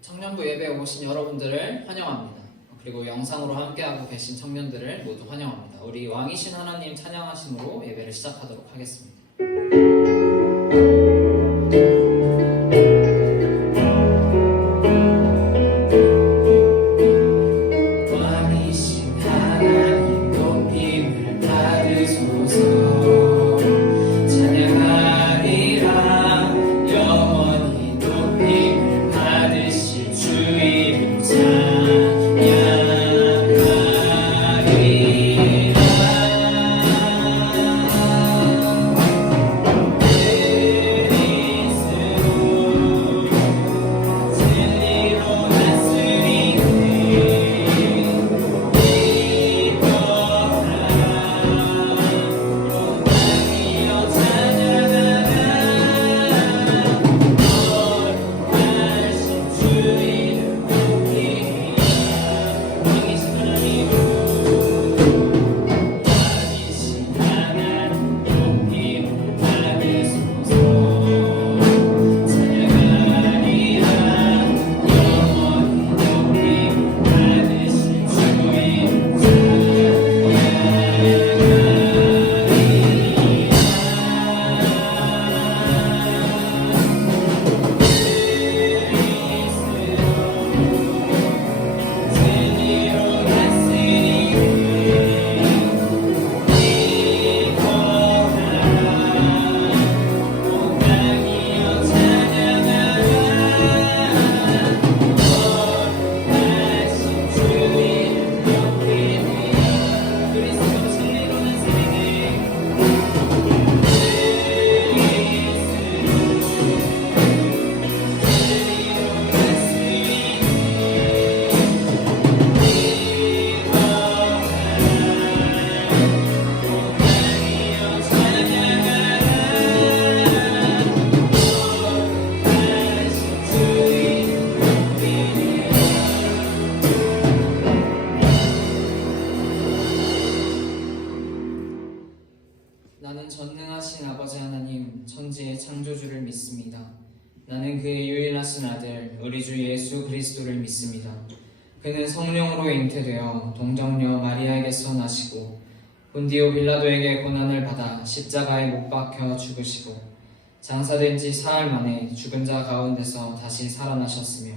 청년부 예배에 오신 여러분들을 환영합니다. 그리고 영상으로 함께하고 계신 청년들을 모두 환영합니다. 우리 왕이신 하나님 찬양하심으로 예배를 시작하도록 하겠습니다. 나는 전능하신 아버지 하나님 천지의 창조주를 믿습니다. 나는 그의 유일하신 아들 우리 주 예수 그리스도를 믿습니다. 그는 성령으로 잉태되어 동정녀 마리아에게서 나시고 본디오 빌라도에게 고난을 받아 십자가에 못 박혀 죽으시고 장사된 지 사흘 만에 죽은 자 가운데서 다시 살아나셨으며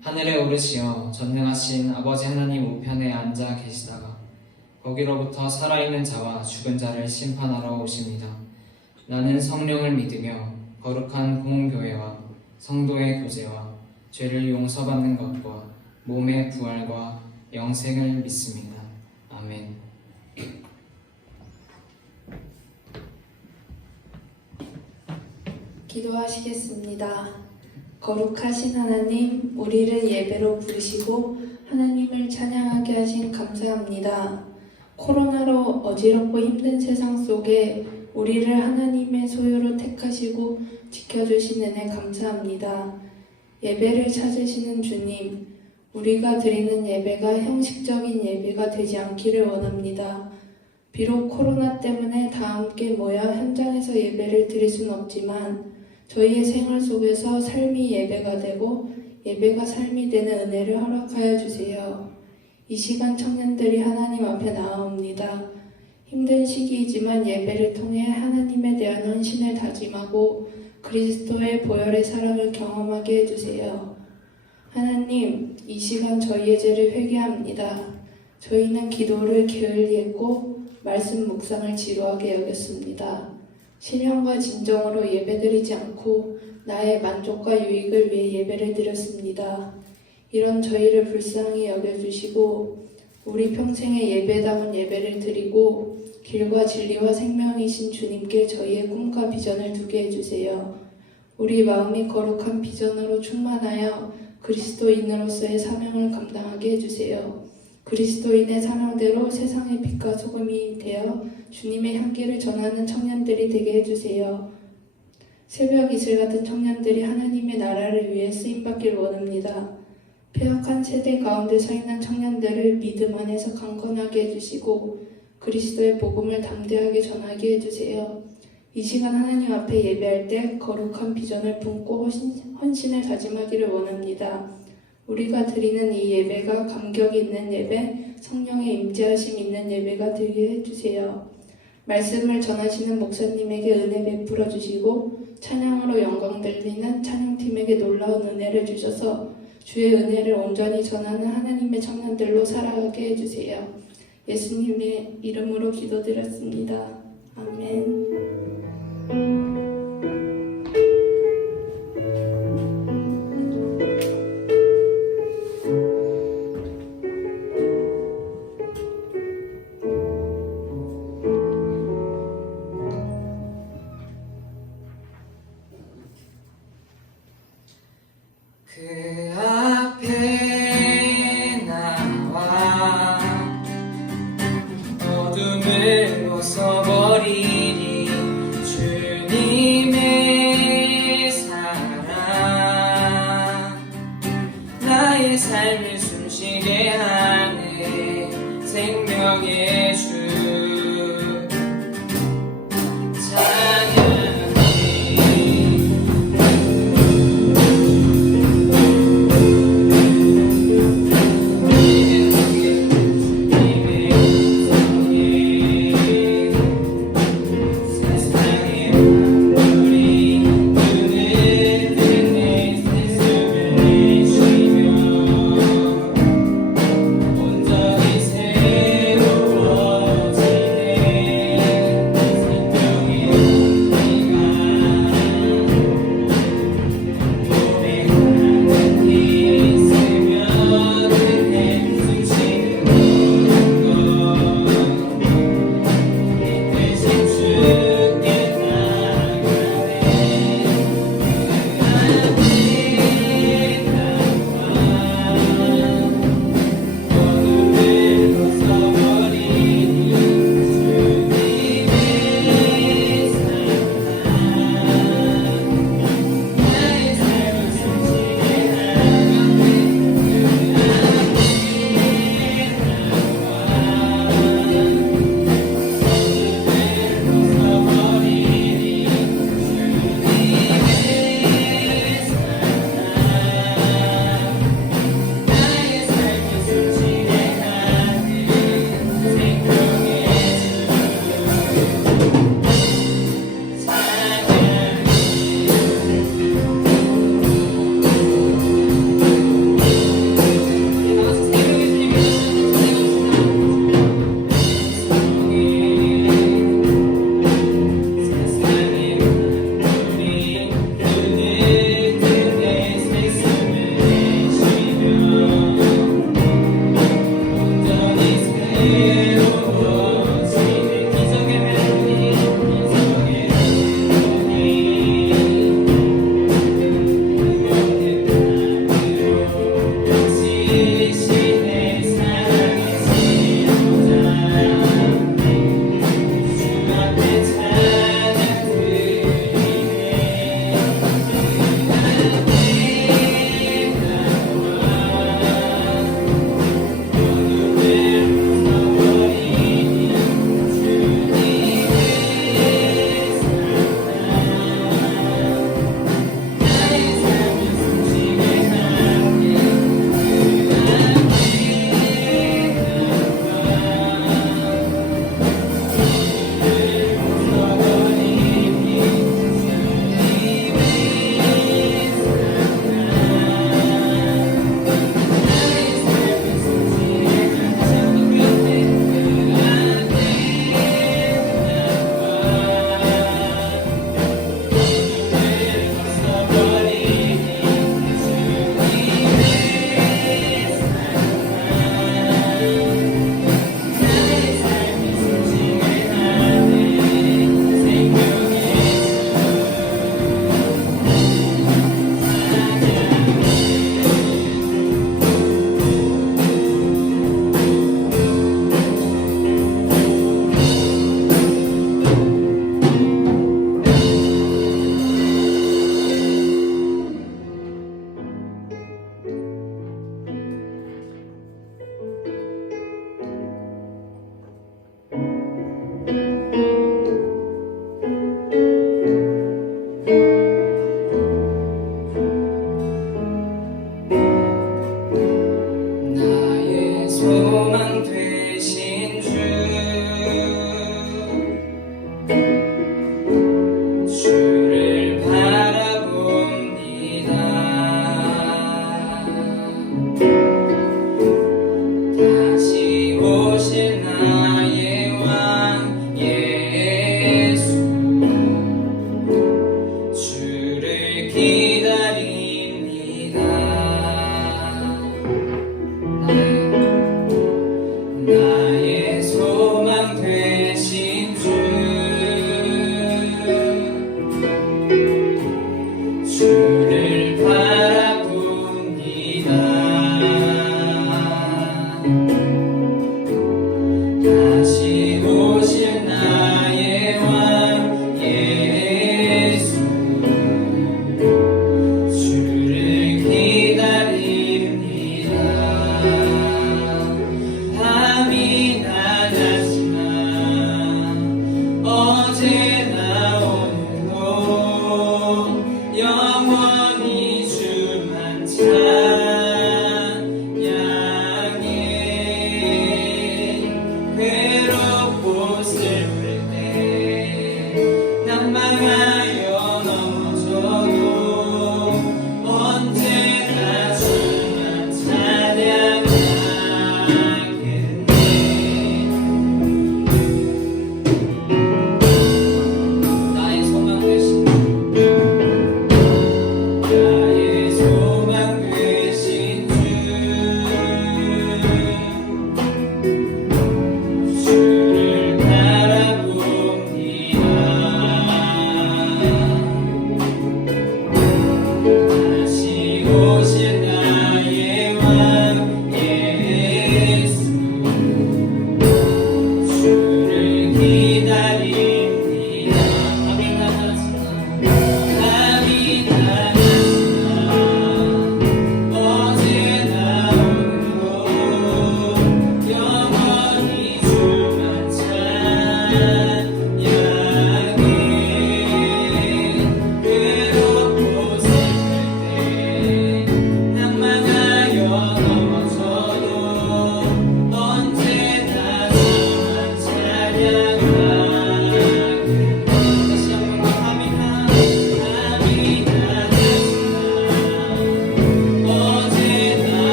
하늘에 오르시어 전능하신 아버지 하나님 우편에 앉아 계시다가 거기로부터 살아있는 자와 죽은 자를 심판하러 오십니다. 나는 성령을 믿으며 거룩한 공교회와 성도의 교제와 죄를 용서받는 것과 몸의 부활과 영생을 믿습니다. 아멘. 기도하시겠습니다. 거룩하신 하나님, 우리를 예배로 부르시고 하나님을 찬양하게 하신 감사합니다. 코로나로 어지럽고 힘든 세상 속에 우리를 하나님의 소유로 택하시고 지켜주신 은혜 감사합니다. 예배를 찾으시는 주님, 우리가 드리는 예배가 형식적인 예배가 되지 않기를 원합니다. 비록 코로나 때문에 다 함께 모여 현장에서 예배를 드릴 수는 없지만 저희의 생활 속에서 삶이 예배가 되고 예배가 삶이 되는 은혜를 허락하여 주세요. 이 시간 청년들이 하나님 앞에 나아옵니다. 힘든 시기이지만 예배를 통해 하나님에 대한 헌신을 다짐하고 그리스도의 보혈의 사랑을 경험하게 해주세요. 하나님, 이 시간 저희의 죄를 회개합니다. 저희는 기도를 게을리했고 말씀 묵상을 지루하게 여겼습니다. 신령과 진정으로 예배드리지 않고 나의 만족과 유익을 위해 예배를 드렸습니다. 이런 저희를 불쌍히 여겨주시고 우리 평생의 예배다운 예배를 드리고 길과 진리와 생명이신 주님께 저희의 꿈과 비전을 두게 해주세요. 우리 마음이 거룩한 비전으로 충만하여 그리스도인으로서의 사명을 감당하게 해주세요. 그리스도인의 사명대로 세상의 빛과 소금이 되어 주님의 향기를 전하는 청년들이 되게 해주세요. 새벽 이슬 같은 청년들이 하나님의 나라를 위해 쓰임받길 원합니다. 폐역한 세대 가운데 서 있는 청년들을 믿음 안에서 강건하게 해주시고 그리스도의 복음을 담대하게 전하게 해주세요. 이 시간 하나님 앞에 예배할 때 거룩한 비전을 품고 헌신을 다짐하기를 원합니다. 우리가 드리는 이 예배가 감격 있는 예배, 성령의 임재하심 있는 예배가 되게 해주세요. 말씀을 전하시는 목사님에게 은혜 베풀어 주시고 찬양으로 영광 돌리는 찬양팀에게 놀라운 은혜를 주셔서 주의 은혜를 온전히 전하는 하나님의 청년들로 살아가게 해주세요. 예수님의 이름으로 기도드렸습니다. 아멘. 그 앞에 나와 어둠을 벗어버리니 주님의 사랑 나의 삶을 숨쉬게 하는 생명의 주 찬양해 온전히 새로워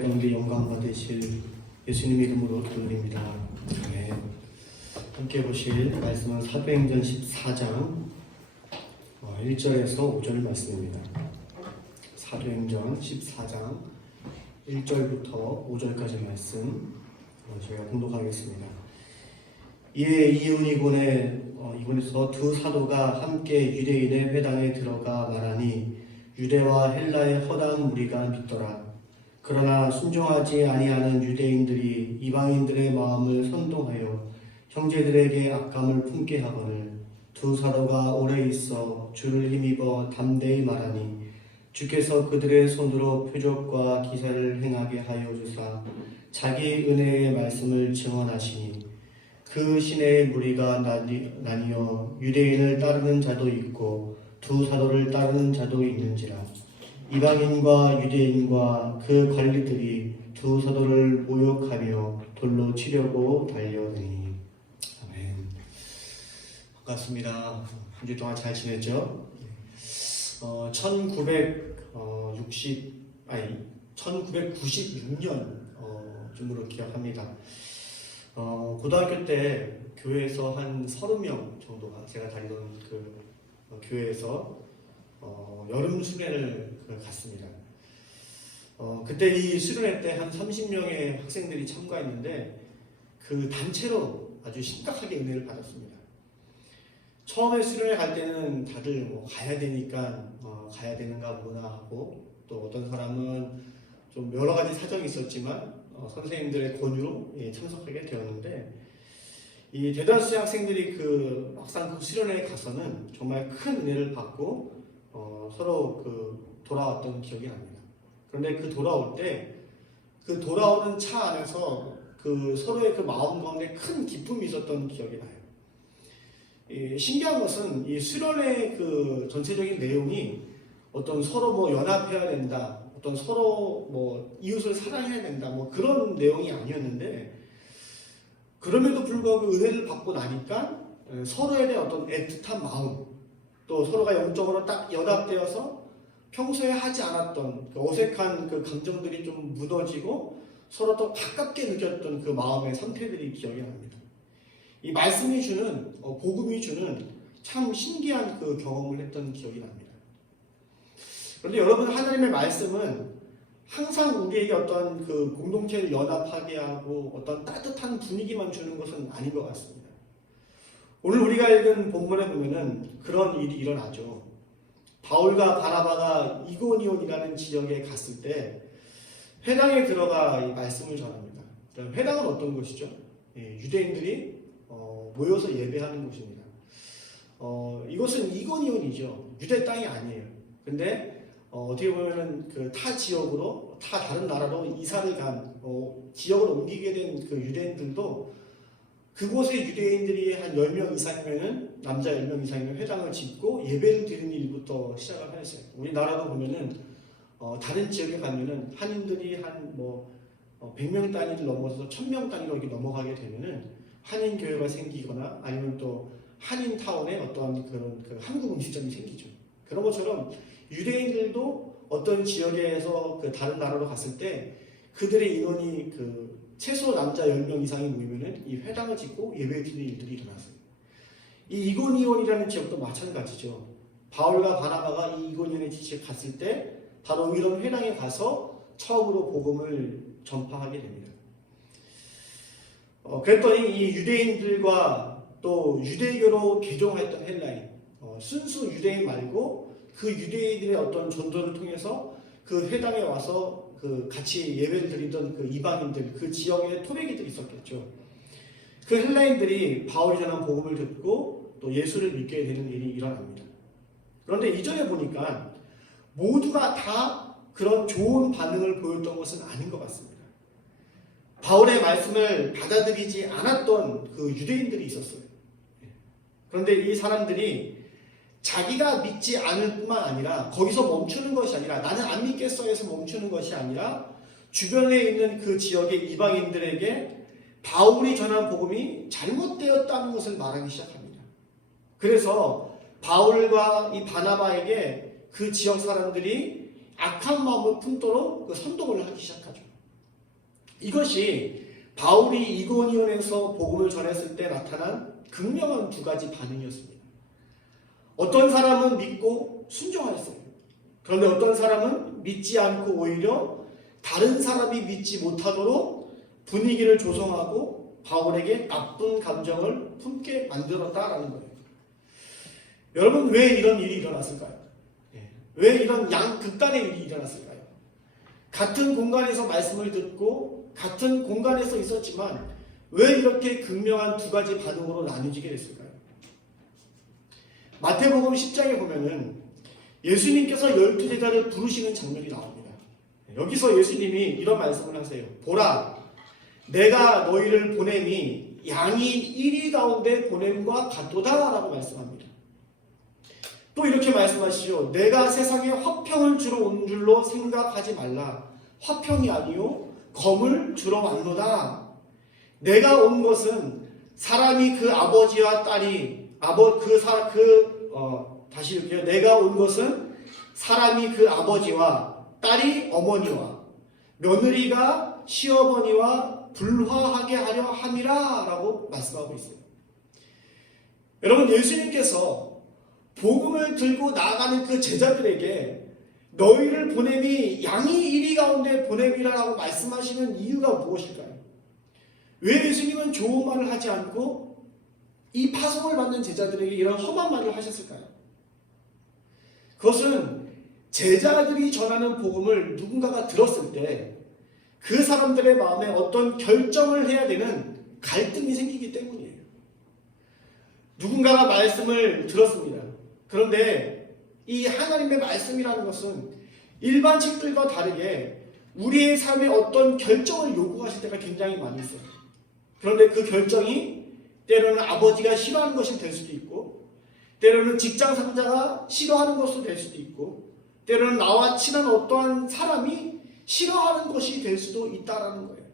가운데 영광 받으실 예수님 이름으로 기도드립니다. 네. 함께 보실 말씀은 사도행전 14장 1절에서 5절 말씀입니다. 사도행전 14장 1절부터 5절까지 말씀 저희가 공독하겠습니다. 이에 이곳에서 두 사도가 함께 유대인의 회당에 들어가 말하니 유대와 헬라의 허다한 무리가 믿더라. 그러나 순종하지 아니하는 유대인들이 이방인들의 마음을 선동하여 형제들에게 악감을 품게 하거늘 두 사도가 오래 있어 주를 힘입어 담대히 말하니 주께서 그들의 손으로 표적과 기사를 행하게 하여 주사 자기 은혜의 말씀을 증언하시니 그 시내의 무리가 나뉘어 유대인을 따르는 자도 있고 두 사도를 따르는 자도 있는지라. 이방인과 유대인과 그 관리들이 두 사도를 모욕하며 돌로 치려고 달려드니. 아멘. 반갑습니다. 한 주 동안 잘 지냈죠? 1996년 쯤으로 기억합니다. 고등학교 때 교회에서 한 30명 정도가 제가 다니던 그 교회에서 여름 수련을 갔습니다. 그때 이 수련회 때 한 30명의 학생들이 참가했는데 그 단체로 아주 심각하게 은혜를 받았습니다. 처음에 수련회 갈 때는 다들 뭐 가야 되니까 가야 되는가 보구나 하고, 또 어떤 사람은 좀 여러 가지 사정이 있었지만 선생님들의 권유로 참석하게 되었는데, 이 대다수의 학생들이 막상 그 수련회에 가서는 정말 큰 은혜를 받고 서로 돌아왔던 기억이 납니다. 그런데 돌아올 때 돌아오는 차 안에서 서로의 마음 가운데 큰 기쁨이 있었던 기억이 나요. 신기한 것은 이 수련회의 전체적인 내용이 어떤 서로 뭐 연합해야 된다, 어떤 서로 뭐 이웃을 사랑해야 된다, 뭐 그런 내용이 아니었는데, 그럼에도 불구하고 은혜를 받고 나니까 서로에 대한 어떤 애틋한 마음, 또 서로가 영적으로 딱 연합되어서 평소에 하지 않았던 어색한 감정들이 좀 묻어지고 서로 더 가깝게 느꼈던 그 마음의 상태들이 기억이 납니다. 이 말씀이 주는, 복음이 주는 참 신기한 경험을 했던 기억이 납니다. 그런데 여러분, 하나님의 말씀은 항상 우리에게 어떤 공동체를 연합하게 하고 어떤 따뜻한 분위기만 주는 것은 아닌 것 같습니다. 오늘 우리가 읽은 본문에 보면은 그런 일이 일어나죠. 바울과 바나바가 이고니온이라는 지역에 갔을 때 회당에 들어가 이 말씀을 전합니다. 회당은 어떤 곳이죠? 유대인들이 모여서 예배하는 곳입니다. 이곳은 이고니온이죠. 유대 땅이 아니에요. 근데 어떻게 보면은 타 지역으로, 다른 나라로 이사를 간, 지역을 옮기게 된 유대인들도 그곳에 유대인들이 한 10명 이상이면은, 남자 10명 이상이면 회당을 짓고 예배를 드리는 일부터 시작을 했어요. 우리나라도 보면은, 다른 지역에 가면은 한인들이 한 100명 단위를 넘어서 1000명 단위로 이렇게 넘어가게 되면은 한인 교회가 생기거나 아니면 또 한인 타운에 어떤 그런 한국 음식점이 생기죠. 그런 것처럼 유대인들도 어떤 지역에서 다른 나라로 갔을 때 그들의 인원이 최소 남자 10명 이상이 모이면은 이 회당을 짓고 예배 드리는 일들이 일어났어요. 이 이고니온이라는 지역도 마찬가지죠. 바울과 바나바가 이 이고니온의 지역에 갔을 때 바로 이런 회당에 가서 처음으로 복음을 전파하게 됩니다. 그랬더니 이 유대인들과 또 유대교로 개종했던 헬라인, 순수 유대인 말고 그 유대인들의 어떤 전도를 통해서 회당에 와서 같이 예배를 드리던 이방인들, 지역의 토백이들이 있었겠죠. 헬라인들이 바울이 전한 복음을 듣고 또 예수를 믿게 되는 일이 일어납니다. 그런데 이전에 보니까 모두가 다 그런 좋은 반응을 보였던 것은 아닌 것 같습니다. 바울의 말씀을 받아들이지 않았던 유대인들이 있었어요. 그런데 이 사람들이 자기가 믿지 않을 뿐만 아니라 거기서 멈추는 것이 아니라, 나는 안 믿겠어 해서 멈추는 것이 아니라 주변에 있는 그 지역의 이방인들에게 바울이 전한 복음이 잘못되었다는 것을 말하기 시작합니다. 그래서 바울과 이 바나바에게 그 지역 사람들이 악한 마음을 품도록 선동을 하기 시작하죠. 이것이 바울이 이고니온에서 복음을 전했을 때 나타난 극명한 두 가지 반응이었습니다. 어떤 사람은 믿고 순종하였어요. 그런데 어떤 사람은 믿지 않고 오히려 다른 사람이 믿지 못하도록 분위기를 조성하고 바울에게 나쁜 감정을 품게 만들었다라는 거예요. 여러분, 왜 이런 일이 일어났을까요? 왜 이런 양극단의 일이 일어났을까요? 같은 공간에서 말씀을 듣고 같은 공간에서 있었지만 왜 이렇게 극명한 두 가지 반응으로 나뉘어지게 됐을까요? 마태복음 10장에 보면은 예수님께서 12제자를 부르시는 장면이 나옵니다. 여기서 예수님이 이런 말씀을 하세요. 보라, 내가 너희를 보냄이 양이 1위 가운데 보냄과 같도다 라고 말씀합니다. 또 이렇게 말씀하시죠. 내가 세상에 화평을 주러 온 줄로 생각하지 말라. 화평이 아니요 검을 주러 왔노다. 내가 온 것은 사람이 그 아버지와 딸이 다시 이렇게요. 내가 온 것은 사람이 그 아버지와 딸이 어머니와 며느리가 시어머니와 불화하게 하려 함이라 라고 말씀하고 있어요. 여러분, 예수님께서 복음을 들고 나아가는 그 제자들에게 너희를 보냄이 양이 1위 가운데 보냄이라고 말씀하시는 이유가 무엇일까요? 왜 예수님은 좋은 말을 하지 않고 이 파송을 받는 제자들에게 이런 험한 말을 하셨을까요? 그것은 제자들이 전하는 복음을 누군가가 들었을 때 그 사람들의 마음에 어떤 결정을 해야 되는 갈등이 생기기 때문이에요. 누군가가 말씀을 들었습니다. 그런데 이 하나님의 말씀이라는 것은 일반 책들과 다르게 우리의 삶에 어떤 결정을 요구하실 때가 굉장히 많이 있어요. 그런데 그 결정이 때로는 아버지가 싫어하는 것이 될 수도 있고, 때로는 직장 상사가 싫어하는 것도 될 수도 있고, 때로는 나와 친한 어떠한 사람이 싫어하는 것이 될 수도 있다라는 거예요.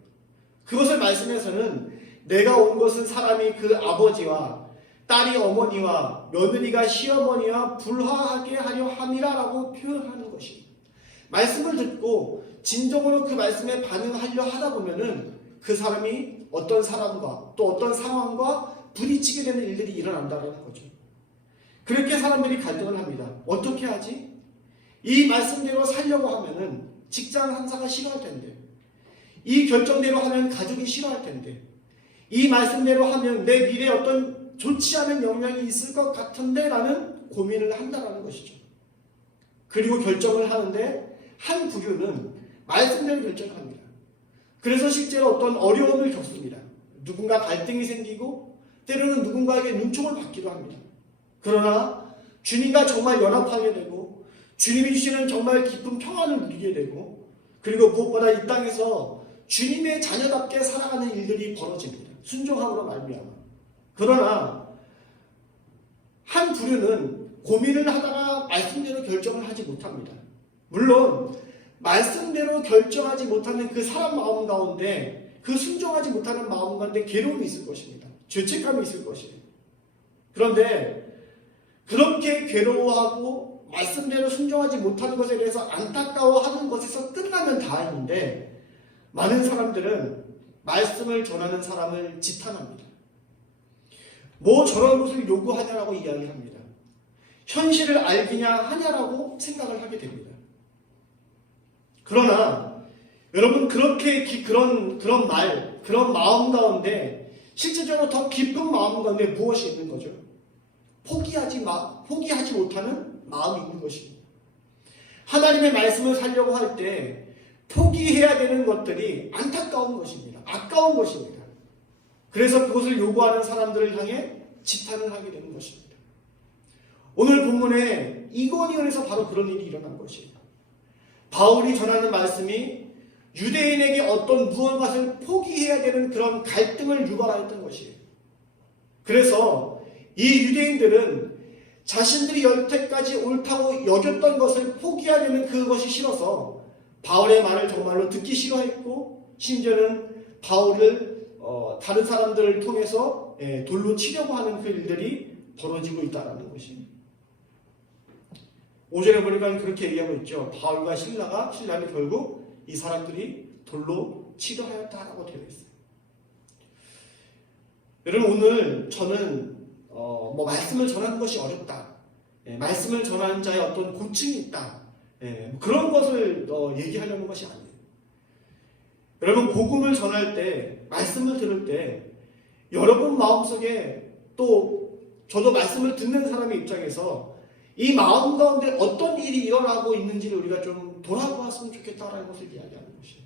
그것을 말씀에서는 내가 온 것은 사람이 그 아버지와 딸이 어머니와 며느리가 시어머니와 불화하게 하려 함이라라고 표현하는 것입니다. 말씀을 듣고 진정으로 그 말씀에 반응하려 하다 보면은 그 사람이 어떤 사람과 또 어떤 상황과 부딪히게 되는 일들이 일어난다는 거죠. 그렇게 사람들이 갈등을 합니다. 어떻게 하지? 이 말씀대로 살려고 하면은 직장 상사가 싫어할 텐데, 이 결정대로 하면 가족이 싫어할 텐데, 이 말씀대로 하면 내 미래에 어떤 좋지 않은 영향이 있을 것 같은데 라는 고민을 한다는 것이죠. 그리고 결정을 하는데 한 부류는 말씀대로 결정을 합니다. 그래서 실제로 어떤 어려움을 겪습니다. 누군가 갈등이 생기고 때로는 누군가에게 눈총을 받기도 합니다. 그러나 주님과 정말 연합하게 되고 주님이 주시는 정말 깊은 평안을 누리게 되고, 그리고 무엇보다 이 땅에서 주님의 자녀답게 살아가는 일들이 벌어집니다. 순종함으로 말미암아. 그러나 한 부류는 고민을 하다가 말씀대로 결정을 하지 못합니다. 물론 말씀대로 결정하지 못하는 그 사람 마음 가운데, 그 순종하지 못하는 마음 가운데 괴로움이 있을 것입니다. 죄책감이 있을 것이에요. 그런데 그렇게 괴로워하고 말씀대로 순종하지 못하는 것에 대해서 안타까워하는 것에서 끝나면 다행인데, 많은 사람들은 말씀을 전하는 사람을 지탄합니다. 뭐 저런 것을 요구하냐라고 이야기를 합니다. 현실을 알기냐 하냐라고 생각을 하게 됩니다. 그러나 여러분, 그런 마음 가운데 실제적으로 더 깊은 마음 가운데 무엇이 있는 거죠? 포기하지 못하는 마음이 있는 것입니다. 하나님의 말씀을 살려고 할 때 포기해야 되는 것들이 안타까운 것입니다. 아까운 것입니다. 그래서 그것을 요구하는 사람들을 향해 지탄을 하게 되는 것입니다. 오늘 본문에 이고니온에서 바로 그런 일이 일어난 것이에요. 바울이 전하는 말씀이 유대인에게 어떤 무언가를 포기해야 되는 그런 갈등을 유발하였던 것이에요. 그래서 이 유대인들은 자신들이 여태까지 옳다고 여겼던 것을 포기하려는 그것이 싫어서 바울의 말을 정말로 듣기 싫어했고, 심지어는 바울을 다른 사람들을 통해서 돌로 치려고 하는 그 일들이 벌어지고 있다는 것입니다. 5절에 보니까 그렇게 얘기하고 있죠. 바울과 신라가 결국 이 사람들이 돌로 치료하였다라고 되어 있어요. 여러분, 오늘 저는 말씀을 전하는 것이 어렵다, 말씀을 전하는 자의 어떤 고충이 있다, 그런 것을 얘기하려는 것이 아니에요. 여러분, 복음을 전할 때, 말씀을 들을 때 여러분 마음속에, 또 저도 말씀을 듣는 사람의 입장에서 이 마음 가운데 어떤 일이 일어나고 있는지를 우리가 좀 돌아보았으면 좋겠다라는 것을 이야기하는 것이에요.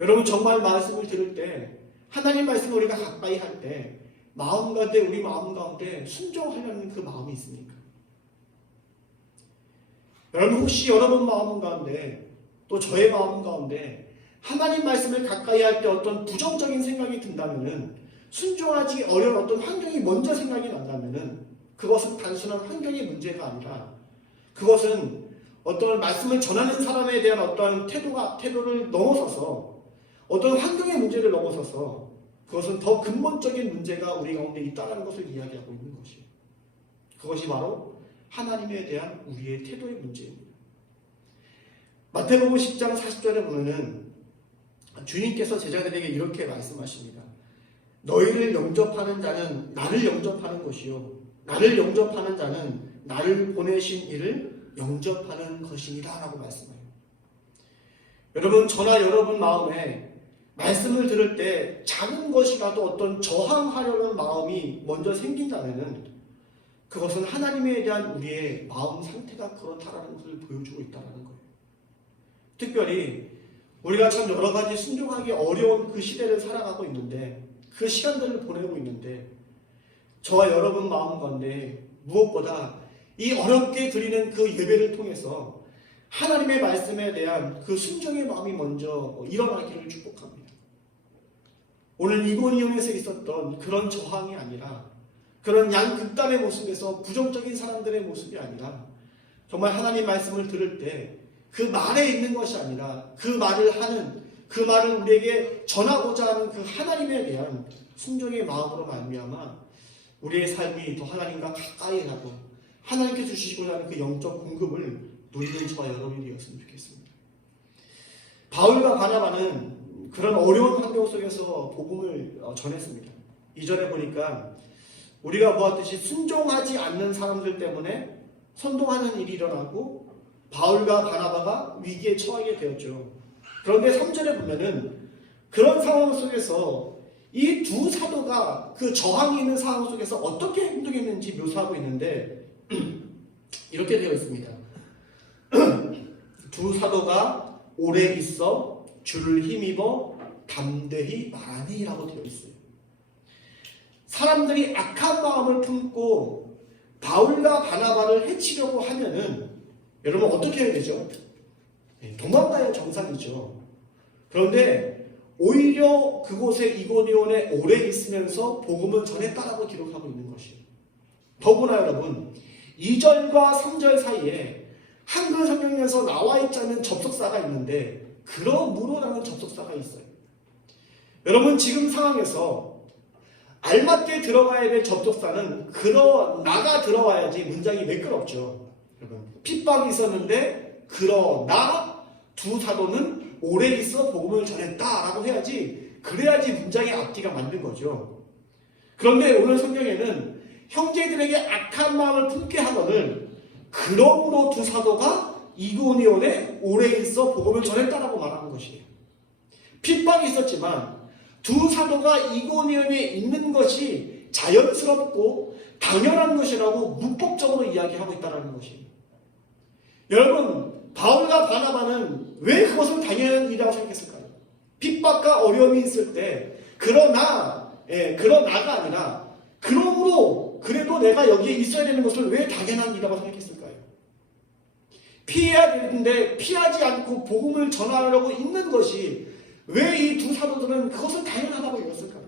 여러분, 정말 말씀을 들을 때, 하나님 말씀을 우리가 가까이 할 때 마음 가운데, 우리 마음 가운데 순종하려는 그 마음이 있습니까? 여러분, 혹시 여러분 마음 가운데, 또 저의 마음 가운데 하나님 말씀을 가까이 할 때 어떤 부정적인 생각이 든다면은, 순종하기 어려운 어떤 환경이 먼저 생각이 난다면은, 그것은 단순한 환경의 문제가 아니라 그것은 어떤 말씀을 전하는 사람에 대한 어떤 태도를 넘어서서, 어떤 환경의 문제를 넘어서서 그것은 더 근본적인 문제가 우리 가운데 있다는 것을 이야기하고 있는 것이에요. 그것이 바로 하나님에 대한 우리의 태도의 문제입니다. 마태복음 10장 40절에 보면은 주님께서 제자들에게 이렇게 말씀하십니다. 너희를 영접하는 자는 나를 영접하는 것이요, 나를 영접하는 자는 나를 보내신 이를 영접하는 것입니다 라고 말씀해요. 여러분, 저나 여러분 마음에 말씀을 들을 때 작은 것이라도 어떤 저항하려는 마음이 먼저 생긴다면 그것은 하나님에 대한 우리의 마음 상태가 그렇다라는 것을 보여주고 있다는 거예요. 특별히 우리가 참 여러 가지 순종하기 어려운 그 시대를 살아가고 있는데, 그 시간들을 보내고 있는데, 저와 여러분 마음 가운데 무엇보다 이 어렵게 드리는 그 예배를 통해서 하나님의 말씀에 대한 그 순종의 마음이 먼저 일어나기를 축복합니다. 오늘 이고니온에서 있었던 그런 저항이 아니라, 그런 양극단의 모습에서 부정적인 사람들의 모습이 아니라, 정말 하나님 말씀을 들을 때 그 말에 있는 것이 아니라 그 말을 하는, 그 말을 우리에게 전하고자 하는 그 하나님에 대한 순종의 마음으로 말미암아 우리의 삶이 더 하나님과 가까이 가고 하나님께 주시고자 하는 그 영적 공급을 누리는 저와 여러분이 되었으면 좋겠습니다. 바울과 바나바는 그런 어려운 환경 속에서 복음을 전했습니다. 2절에 보니까 우리가 보았듯이 순종하지 않는 사람들 때문에 선동하는 일이 일어나고 바울과 바나바가 위기에 처하게 되었죠. 그런데 3절에 보면은 그런 상황 속에서 이 두 사도가 그 저항이 있는 상황 속에서 어떻게 행동했는지 묘사하고 있는데 이렇게 되어 있습니다. 두 사도가 오래 있어 주를 힘입어 담대히 말하니 라고 되어 있어요. 사람들이 악한 마음을 품고 바울과 바나바를 해치려고 하면은 여러분 어떻게 해야 되죠? 도망가야 정상이죠. 그런데 오히려 그곳에 이고니온에 오래 있으면서 복음을 전했다라고 기록하고 있는 것이에요. 더구나 여러분 2절과 3절 사이에 한글 성경에서 나와 있지 않은 접속사가 있는데 그러므로라는 접속사가 있어요. 여러분 지금 상황에서 알맞게 들어가야 될 접속사는 그러나가 들어와야지 문장이 매끄럽죠. 여러분 핍박이 있었는데 그러나 두 사도는 오래 있어 복음을 전했다라고 해야지, 그래야지 문장의 앞뒤가 맞는 거죠. 그런데 오늘 성경에는 형제들에게 악한 마음을 품게 하거늘 그러므로 두 사도가 이고니온에 오래 있어 복음을 전했다라고 말하는 것이에요. 핍박이 있었지만 두 사도가 이고니온에 있는 것이 자연스럽고 당연한 것이라고 문법적으로 이야기하고 있다는 것이에요. 여러분 바울과 바나바는 왜 그것을 당연한 일이라고 생각했을까요? 핍박과 어려움이 있을 때 그러나가 아니라 그러므로 그래도 내가 여기에 있어야 되는 것을 왜 당연한 일이라고 생각했을까요? 피해야 되는데 피하지 않고 복음을 전하려고 있는 것이 왜 이 두 사도들은 그것을 당연하다고 여겼을까요?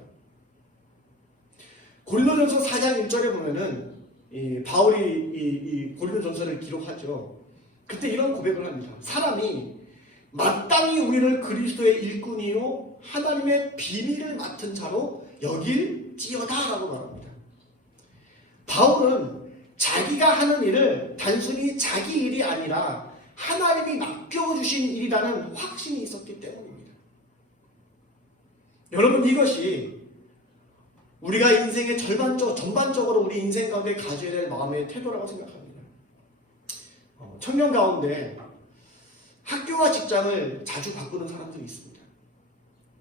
고린도전서 4장 1절에 보면은 바울이 이 고린도전서를 기록하죠. 그때 이런 고백을 합니다. 사람이 마땅히 우리를 그리스도의 일꾼이요 하나님의 비밀을 맡은 자로 여길지어다라고 말합니다. 바울은 자기가 하는 일을 단순히 자기 일이 아니라 하나님이 맡겨주신 일이라는 확신이 있었기 때문입니다. 여러분, 이것이 우리가 인생의 전반적으로 우리 인생 가운데 가져야 될 마음의 태도라고 생각합니다. 청년 가운데 학교와 직장을 자주 바꾸는 사람들이 있습니다.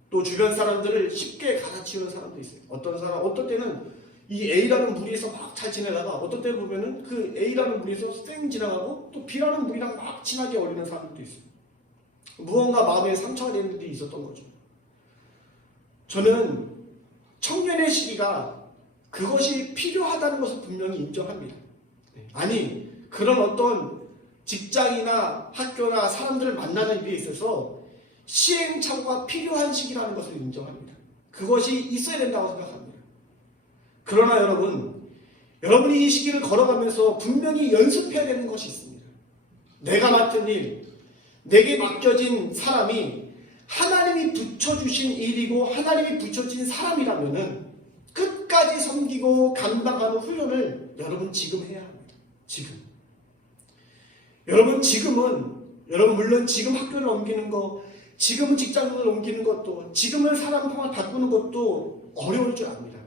또 주변 사람들을 쉽게 갈아치우는 사람도 있어요. 어떤 때는 이 A라는 무리에서 막 잘 지내다가 어떤 때 보면은 그 A라는 무리에서 쌩 지나가고 또 B라는 무리랑 막 친하게 어울리는 사람들도 있어요. 무언가 마음에 상처가 되는 일이 있었던 거죠. 저는 청년의 시기가 그것이 필요하다는 것을 분명히 인정합니다. 아니, 그런 어떤 직장이나 학교나 사람들을 만나는 일에 있어서 시행착오가 필요한 시기라는 것을 인정합니다. 그것이 있어야 된다고 생각합니다. 그러나 여러분이 이 시기를 걸어가면서 분명히 연습해야 되는 것이 있습니다. 내가 맡은 일, 내게 맡겨진 사람이 하나님이 붙여주신 일이고 하나님이 붙여주신 사람이라면은 끝까지 섬기고 감당하는 훈련을 여러분 지금 해야 합니다. 지금. 여러분 물론 지금 학교를 옮기는 거, 지금 직장을 옮기는 것도, 지금은 사람 바꾸는 것도 어려울 줄 압니다.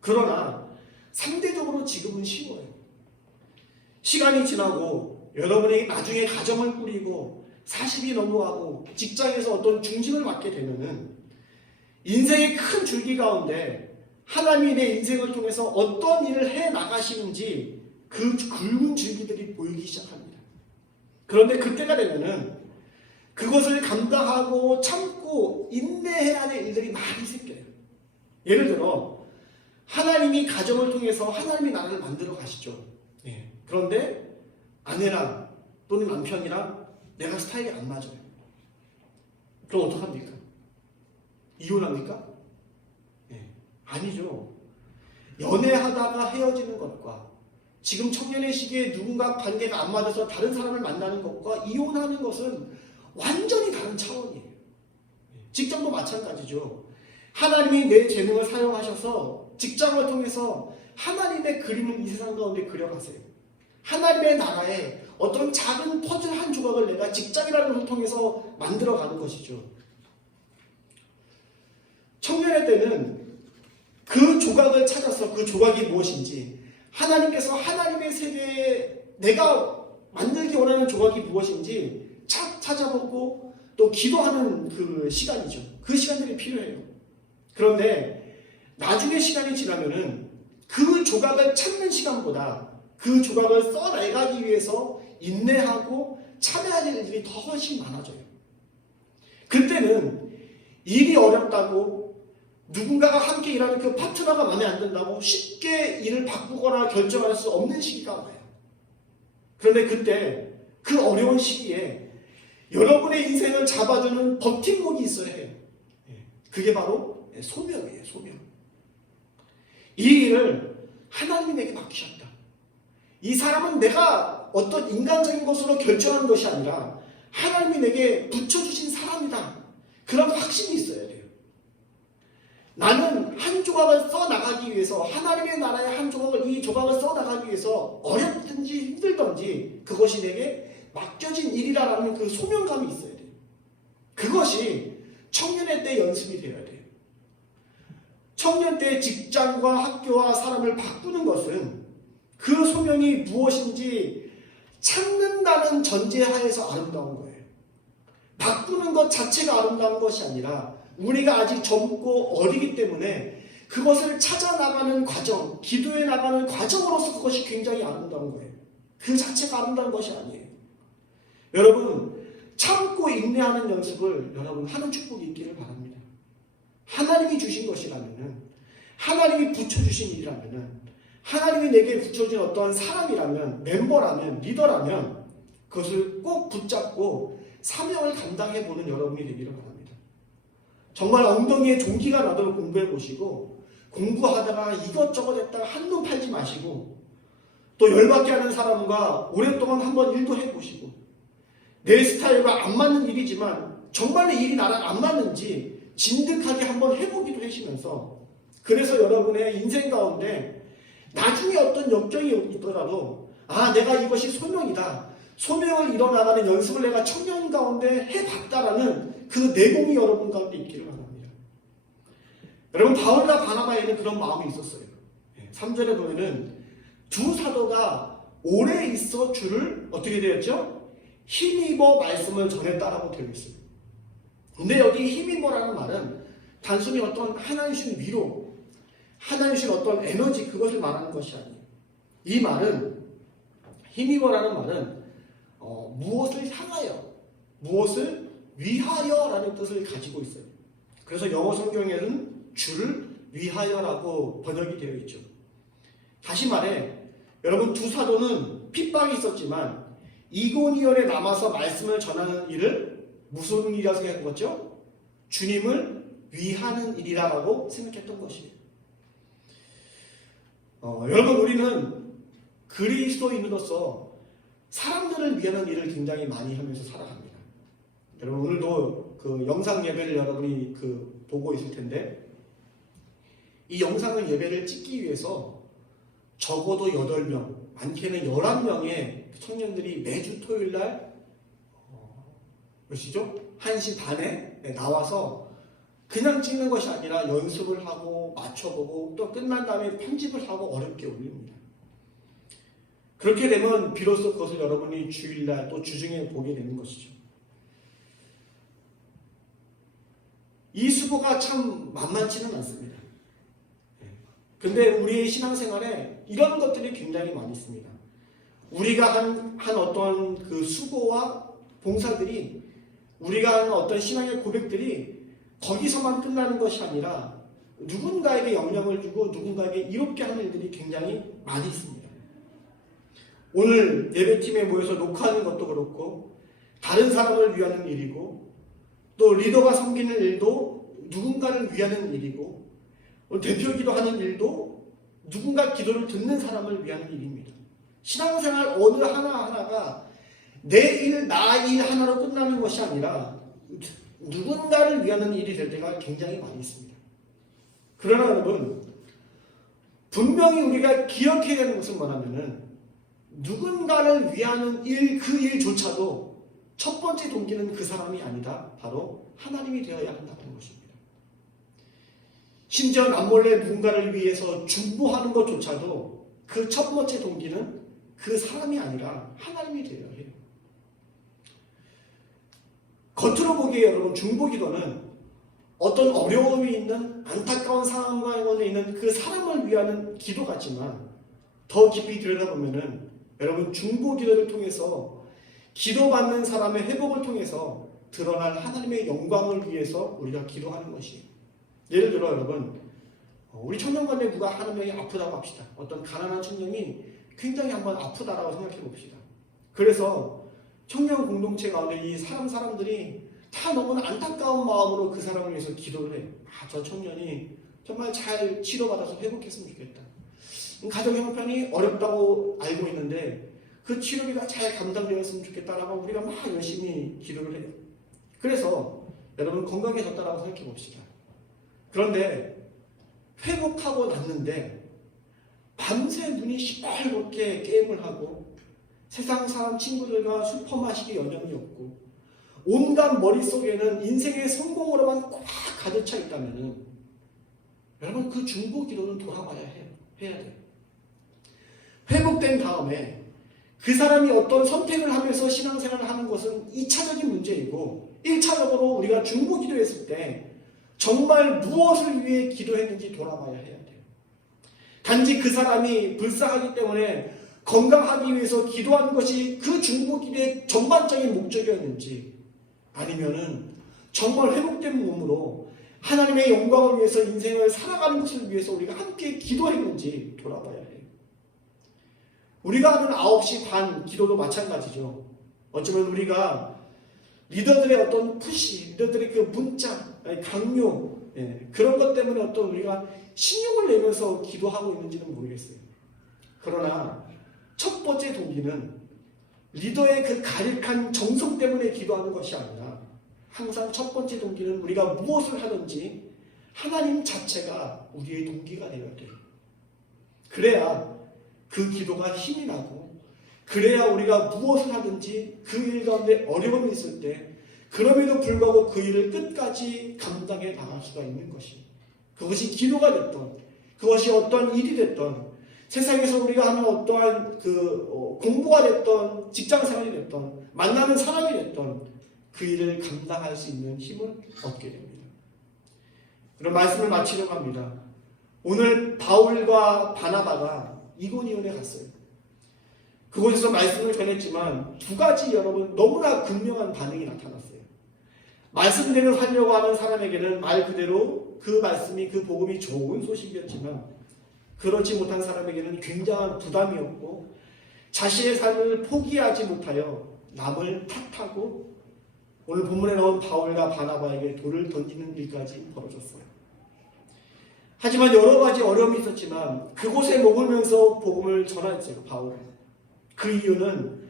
그러나 상대적으로 지금은 쉬워요. 시간이 지나고 여러분이 나중에 가정을 꾸리고 40이 넘어가고 직장에서 어떤 중심을 맡게 되면은 인생의 큰 줄기 가운데 하나님이 내 인생을 통해서 어떤 일을 해 나가시는지 그 굵은 줄기들이 보이기 시작합니다. 그런데 그때가 되면은 그것을 감당하고 참고 인내해야 될 일들이 많이 생겨요. 예를 들어 하나님이 가정을 통해서 하나님이 나를 만들어 가시죠. 그런데 아내랑 또는 남편이랑 내가 스타일이 안 맞아요. 그럼 어떡합니까? 이혼합니까? 아니죠. 연애하다가 헤어지는 것과 지금 청년의 시기에 누군가 관계가 안 맞아서 다른 사람을 만나는 것과 이혼하는 것은 완전히 다른 차원이에요. 직장도 마찬가지죠. 하나님이 내 재능을 사용하셔서 직장을 통해서 하나님의 그림을 이 세상 가운데 그려가세요. 하나님의 나라에 어떤 작은 퍼즐 한 조각을 내가 직장이라는 것을 통해서 만들어가는 것이죠. 청년의 때는 그 조각을 찾아서 그 조각이 무엇인지, 하나님께서 하나님의 세계에 내가 만들기 원하는 조각이 무엇인지 찾아보고 또 기도하는 그 시간이죠. 그 시간들이 필요해요. 그런데 나중에 시간이 지나면은 그 조각을 찾는 시간보다 그 조각을 써내가기 위해서 인내하고 참여해야 될 일이 더 훨씬 많아져요. 그때는 일이 어렵다고 누군가가 함께 일하는 그 파트너가 마음에 안 든다고 쉽게 일을 바꾸거나 결정할 수 없는 시기가 와요. 그런데 그때 그 어려운 시기에 여러분의 인생을 잡아주는 버팀목이 있어야 해요. 그게 바로 소명이에요. 소명. 이 일을 하나님이 내게 맡기셨다. 이 사람은 내가 어떤 인간적인 것으로 결정한 것이 아니라 하나님이 내게 붙여주신 사람이다. 그런 확신이 있어야 돼요. 나는 한 조각을 써나가기 위해서, 하나님의 나라의 한 조각을, 이 조각을 써나가기 위해서 어렵든지 힘들든지 그것이 내게 맡겨진 일이라는 그 소명감이 있어야 돼요. 그것이 청년의 때 연습이 되어야 돼요. 청년 때 직장과 학교와 사람을 바꾸는 것은 그 소명이 무엇인지 찾는다는 전제하에서 아름다운 거예요. 바꾸는 것 자체가 아름다운 것이 아니라 우리가 아직 젊고 어리기 때문에 그것을 찾아나가는 과정, 기도해 나가는 과정으로서 그것이 굉장히 아름다운 거예요. 그 자체가 아름다운 것이 아니에요. 여러분, 참고 인내하는 연습을 여러분 하는 축복이 있기를 바랍니다. 하나님이 주신 것이라면은, 하나님이 붙여주신 일이라면은, 하나님이 내게 붙여준 어떤 사람이라면, 멤버라면, 리더라면 그것을 꼭 붙잡고 사명을 감당해보는 여러분이 되기를 바랍니다. 정말 엉덩이에 종기가 나도록 공부해보시고, 공부하다가 이것저것 했다가 한눈 팔지 마시고, 또 열받게 하는 사람과 오랫동안 한번 일도 해보시고, 내 스타일과 안 맞는 일이지만 정말 일이 나랑 안 맞는지 진득하게 한번 해보기도 하시면서, 그래서 여러분의 인생 가운데 나중에 어떤 역경이 있더라도 내가 이것이 소명이다, 소명을 이뤄나가는 연습을 내가 청년 가운데 해봤다라는 그 내공이 여러분 가운데 있기를 바랍니다. 여러분 바울과 바나바에는 그런 마음이 있었어요. 3절에 보면은 두 사도가 오래 있어 주를 어떻게 되었죠? 힘입어 말씀을 전했다라고 되어 있어요. 근데 여기 힘입어라는 말은 단순히 어떤 하나님 주신 위로, 하나님 주신 어떤 에너지 그것을 말하는 것이 아니에요. 이 말은 힘입어라는 말은 무엇을 향하여, 무엇을 위하여라는 뜻을 가지고 있어요. 그래서 영어 성경에는 주를 위하여라고 번역이 되어 있죠. 다시 말해 여러분 두 사도는 핍박이 있었지만 이고니온에 남아서 말씀을 전하는 일을 무슨 일이라고 생각한 거죠? 주님을 위하는 일이라고 생각했던 것이에요. 여러분 우리는 그리스도인으로서 사람들을 위하는 일을 굉장히 많이 하면서 살아갑니다. 여러분 오늘도 그 영상 예배를 여러분이 보고 있을 텐데 이 영상을 예배를 찍기 위해서 적어도 8명, 많게는 11명의 청년들이 매주 토요일날 몇 시죠? 1시 반에 나와서 그냥 찍는 것이 아니라 연습을 하고 맞춰보고 또 끝난 다음에 편집을 하고 어렵게 올립니다. 그렇게 되면 비로소 그것을 여러분이 주일날 또 주중에 보게 되는 것이죠. 이 수고가 참 만만치는 않습니다. 근데 우리의 신앙생활에 이런 것들이 굉장히 많이 있습니다. 우리가 한 어떤 그 수고와 봉사들이, 우리가 하는 어떤 신앙의 고백들이 거기서만 끝나는 것이 아니라 누군가에게 영향을 주고 누군가에게 이롭게 하는 일들이 굉장히 많이 있습니다. 오늘 예배팀에 모여서 녹화하는 것도 그렇고 다른 사람을 위하는 일이고 또 리더가 섬기는 일도 누군가를 위하는 일이고 대표 기도하는 일도 누군가 기도를 듣는 사람을 위하는 일입니다. 신앙생활 어느 하나하나가 내 일, 나 일 하나로 끝나는 것이 아니라 누군가를 위하는 일이 될 때가 굉장히 많이 있습니다. 그러나 여러분 분명히 우리가 기억해야 하는 것은 뭐냐면은 누군가를 위하는 일, 그 일조차도 첫 번째 동기는 그 사람이 아니다. 바로 하나님이 되어야 한다는 것입니다. 심지어 남몰래 누군가를 위해서 중보하는 것조차도 그 첫 번째 동기는 그 사람이 아니라 하나님이 되어야 해요. 겉으로 보기에 여러분 중보기도는 어떤 어려움이 있는 안타까운 상황 가운데 있는 그 사람을 위하는 기도 같지만 더 깊이 들여다보면은 여러분 중보기도를 통해서 기도받는 사람의 회복을 통해서 드러날 하나님의 영광을 위해서 우리가 기도하는 것이에요. 예를 들어 여러분 우리 청년관에 누가 한 명이 아프다고 합시다. 어떤 가난한 청년이 굉장히 한번 아프다라고 생각해 봅시다. 그래서 청년 공동체 가운데 이 사람들이 다 너무나 안타까운 마음으로 그 사람을 위해서 기도를 해요. 저 청년이 정말 잘 치료받아서 회복했으면 좋겠다. 가정 형편이 어렵다고 알고 있는데 그 치료비가 잘 감당되었으면 좋겠다라고 우리가 막 열심히 기도를 해요. 그래서 여러분 건강해졌다라고 생각해 봅시다. 그런데 회복하고 났는데 밤새 눈이 시뻘겋게 게임을 하고 세상 사람 친구들과 술 퍼마시기 여념이 없고 온갖 머릿속에는 인생의 성공으로만 꽉 가득 차 있다면 여러분 그 중보기도는 돌아봐야 해야 돼요. 회복된 다음에 그 사람이 어떤 선택을 하면서 신앙생활을 하는 것은 2차적인 문제이고 1차적으로 우리가 중보기도했을 때 정말 무엇을 위해 기도했는지 돌아봐야 해야 돼요. 단지 그 사람이 불쌍하기 때문에 건강하기 위해서 기도하는 것이 그 중보기도의 전반적인 목적이었는지 아니면은 정말 회복된 몸으로 하나님의 영광을 위해서 인생을 살아가는 것을 위해서 우리가 함께 기도했는지 돌아봐야 해요. 우리가 하는 9시 반 기도도 마찬가지죠. 어쩌면 우리가 리더들의 어떤 푸시, 리더들의 그 문자, 강요 그런 것 때문에 어떤 우리가 신용을 내면서 기도하고 있는지는 모르겠어요. 그러나 첫 번째 동기는 리더의 그 가득한 정성 때문에 기도하는 것이 아니라 항상 첫 번째 동기는 우리가 무엇을 하든지 하나님 자체가 우리의 동기가 되어야 돼요. 그래야 그 기도가 힘이 나고 그래야 우리가 무엇을 하든지 그 일 가운데 어려움이 있을 때 그럼에도 불구하고 그 일을 끝까지 감당해 나갈 수가 있는 것이 그것이 기도가 됐던, 그것이 어떤 일이 됐던, 세상에서 우리가 하는 어떠한 공부가 됐던, 직장생활이 됐던, 만나는 사람이 됐던 그 일을 감당할 수 있는 힘을 얻게 됩니다. 그런 말씀을 마치려고 합니다. 오늘 바울과 바나바가 이고니온에 갔어요. 그곳에서 말씀을 전했지만 두 가지 여러분 너무나 극명한 반응이 나타났어요. 말씀대로 살려고 하는 사람에게는 말 그대로 그 말씀이, 그 복음이 좋은 소식이었지만, 그렇지 못한 사람에게는 굉장한 부담이었고, 자신의 삶을 포기하지 못하여 남을 탓하고 오늘 본문에 나온 바울과 바나바에게 돌을 던지는 일까지 벌어졌어요. 하지만 여러 가지 어려움이 있었지만 그곳에 머물면서 복음을 전했어요, 바울은. 그 이유는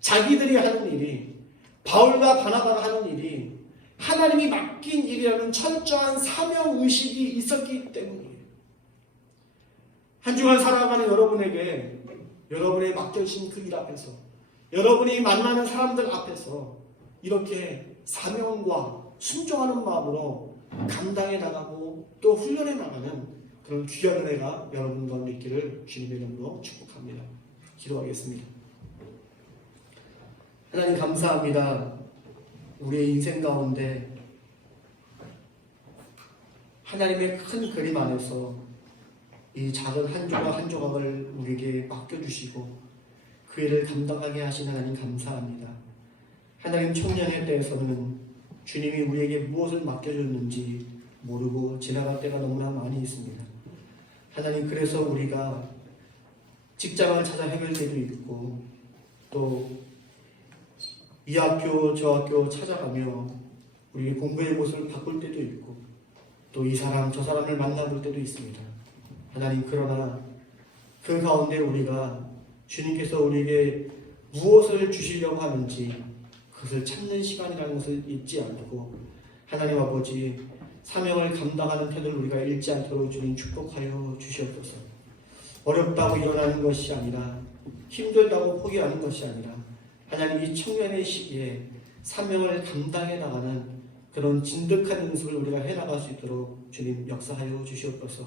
자기들이 하는 일이, 바울과 바나바가 하는 일이 하나님이 맡긴 일이라는 철저한 사명의식이 있었기 때문이에요. 한 주간 살아가는 여러분에게 여러분의 맡겨진 그 일 앞에서, 여러분이 만나는 사람들 앞에서 이렇게 사명과 순종하는 마음으로 감당해 나가고 또 훈련해 나가는 그런 귀한 은혜가 여러분 가운데 있기를 주님의 이름으로 축복합니다. 기도하겠습니다. 하나님 감사합니다. 우리의 인생 가운데 하나님의 큰 그림 안에서 이 작은 한 조각 한 조각을 우리에게 맡겨주시고 그 일을 감당하게 하신 하나님 감사합니다. 하나님 청년의 때에서는 주님이 우리에게 무엇을 맡겨줬는지 모르고 지나갈 때가 너무나 많이 있습니다. 하나님, 그래서 우리가 직장을 찾아 헤맬 때도 있고 또 이 학교 저 학교 찾아가며 우리 공부의 곳을 바꿀 때도 있고 또 이 사람 저 사람을 만나볼 때도 있습니다. 하나님, 그러나 그 가운데 우리가 주님께서 우리에게 무엇을 주시려고 하는지 그것을 찾는 시간이라는 것을 잊지 않고 하나님 아버지 사명을 감당하는 편을 우리가 잃지 않도록 주님 축복하여 주시옵소서. 어렵다고 일어나는 것이 아니라 힘들다고 포기하는 것이 아니라 하나님, 이 청년의 시기에 사명을 감당해 나가는 그런 진득한 연습을 우리가 해나갈 수 있도록 주님 역사하여 주시옵소서.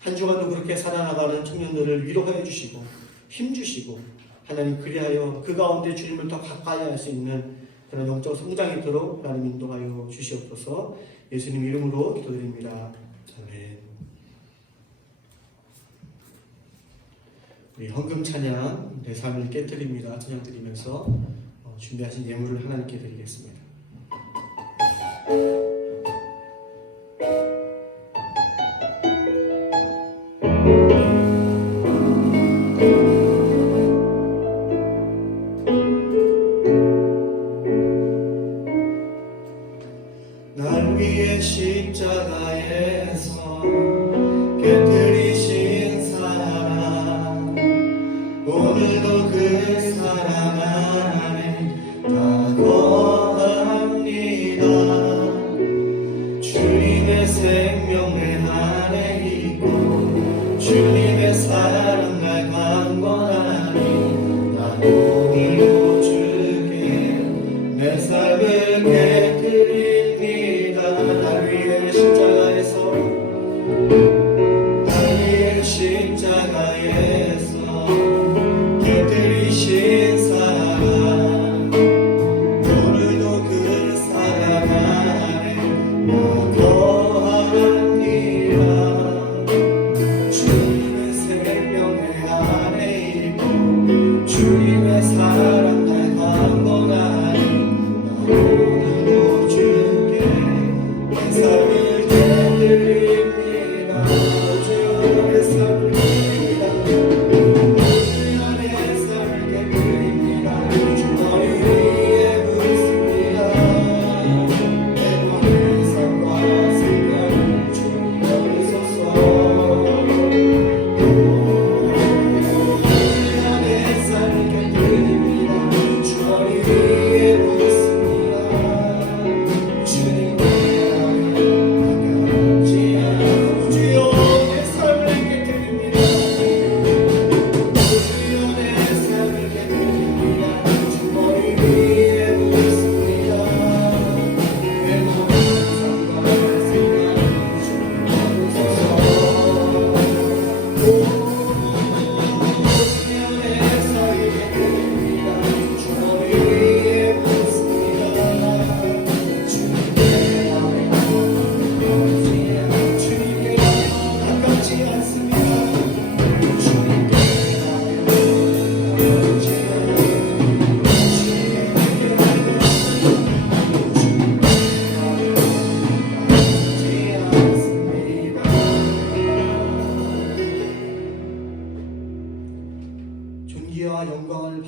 한 주간도 그렇게 살아나가는 청년들을 위로하여 주시고 힘주시고 하나님, 그리하여 그 가운데 주님을 더 가까이 할 수 있는 그런 영적 성장이 있도록 하나님 인도하여 주시옵소서. 예수님 이름으로 기도드립니다. 아멘. 우리 헌금 찬양, 내 삶을 깨뜨립니다 찬양 드리면서 준비하신 예물을 하나님께 드리겠습니다. 날 위해 십자가에서 깨뜨리신 사랑, 오늘도 그 사랑 안에 다 거합니다. 주님의 생명 내 안에 있고 주님의 사랑 날 강권하니 난 오늘도 주께 내 삶을 깨뜨립니다. 날 위해 십자가에서, 날 위해 십자가에서 깨뜨리신 사랑, 오늘도 그 사랑 안에 나 거합니다.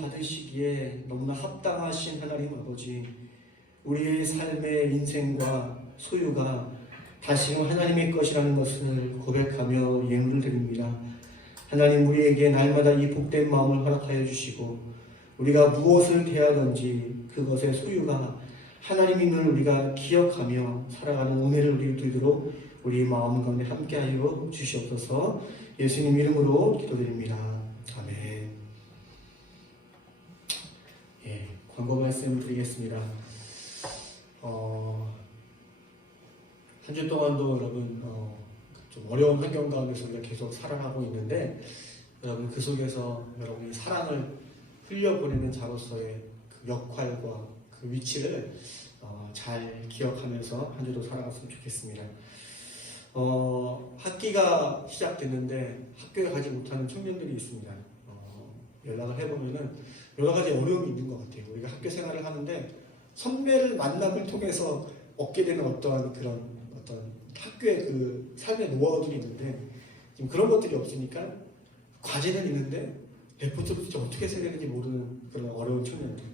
받으시기에 너무나 합당하신 하나님 아버지, 우리의 삶의 인생과 소유가 다시금 하나님의 것이라는 것을 고백하며 예물을 드립니다. 하나님, 우리에게 날마다 이 복된 마음을 허락하여 주시고 우리가 무엇을 대하든지 그것의 소유가 하나님임을 우리가 기억하며 살아가는 오늘을 우리 누리도록 우리 마음 가운데 함께하여 주시옵소서. 예수님 이름으로 기도드립니다. 아멘. 예, 광고 말씀 드리겠습니다. 한 주 동안도 여러분 좀 어려운 환경 가운데서 우리가 계속 살아가고 있는데, 여러분 그 속에서 여러분이 사랑을 흘려보내는 자로서의 그 역할과 그 위치를 잘 기억하면서 한 주도 살아갔으면 좋겠습니다. 학기가 시작됐는데 학교에 가지 못하는 청년들이 있습니다. 연락을 해보면은 여러 가지 어려움이 있는 것 같아요. 우리가 학교 생활을 하는데 선배를 만남을 통해서 얻게 되는 어떤 학교의 그 삶의 노하우들이 있는데, 지금 그런 것들이 없으니까 과제는 있는데 레포트를 진짜 어떻게 써야 되는지 모르는 그런 어려운 청년들,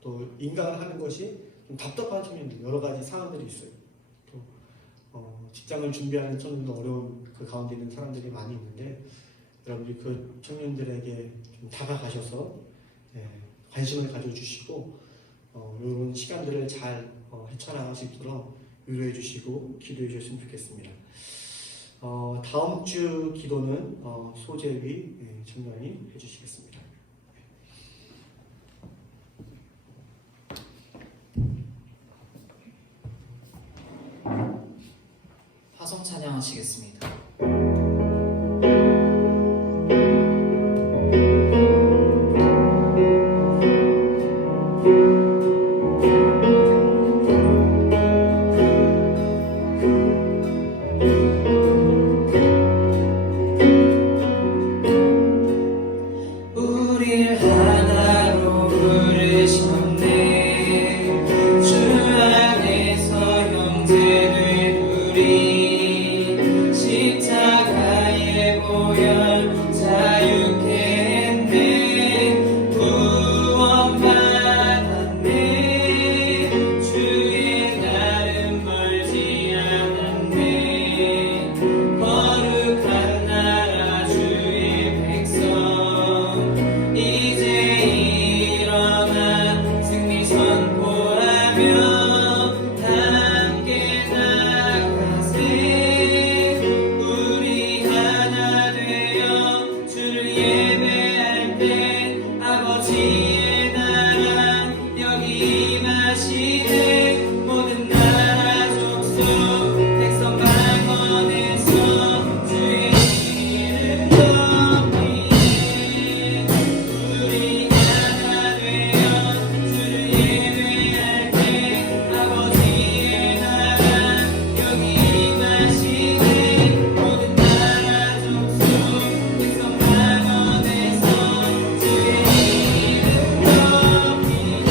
또 인강을 하는 것이 좀 답답한 청년들, 여러 가지 상황들이 있어요. 또 직장을 준비하는 청년도 어려운 그 가운데 있는 사람들이 많이 있는데, 여러분들이 그 청년들에게 좀 다가가셔서 관심을 가져주시고 이런 시간들을 잘 헤쳐나갈 수 있도록 위로해 주시고 기도해 주셨으면 좋겠습니다. 다음 주 기도는 소재위 청년이 해주시겠습니다. 화성 찬양하시겠습니다. 우릴 하나로 부르셨네. 주 안에서 형제들 우리 십자가의 보혈 자유케 했네. 구원받았네. 주의 날은 멀지 않았네. 거룩한 나라 주의 백성 이제 일어나 승리 선포하며 함께 나가세. 우리 하나 되어 주를 예배할 때 아버지의 나라 여기 임하시네. 모든 나라 족속 백성 방언에서 주의 이름 높이네. 우리 하나 되어 주를 예배할 때 아버지의 나라 여기 임하시네. 모든 나라 족속 백성 방언에서 주의 이름 높이네.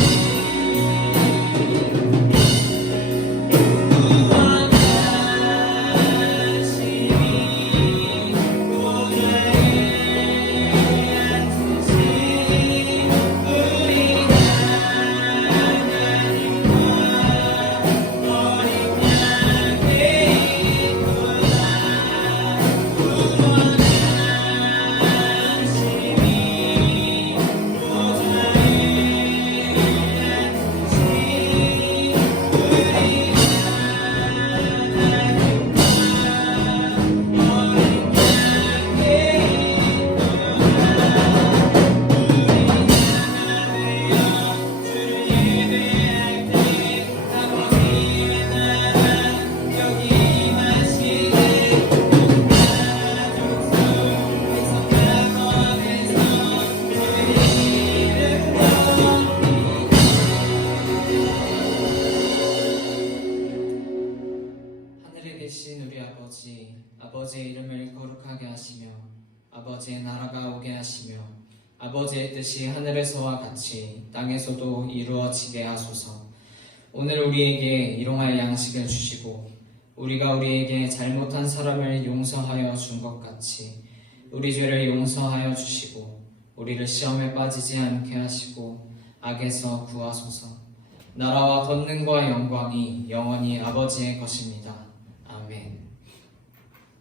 하늘에 계신 우리 아버지, 아버지의 이름을 거룩하게 하시며 아버지의 나라가 오게 하시며 아버지의 뜻이 하늘에서와 같이 땅에서도 이루어지게 하소서. 오늘 우리에게 일용할 양식을 주시고 우리가 우리에게 잘못한 사람을 용서하여 준 것 같이 우리 죄를 용서하여 주시고 우리를 시험에 빠지지 않게 하시고 악에서 구하소서. 나라와 권능과 영광이 영원히 아버지의 것입니다.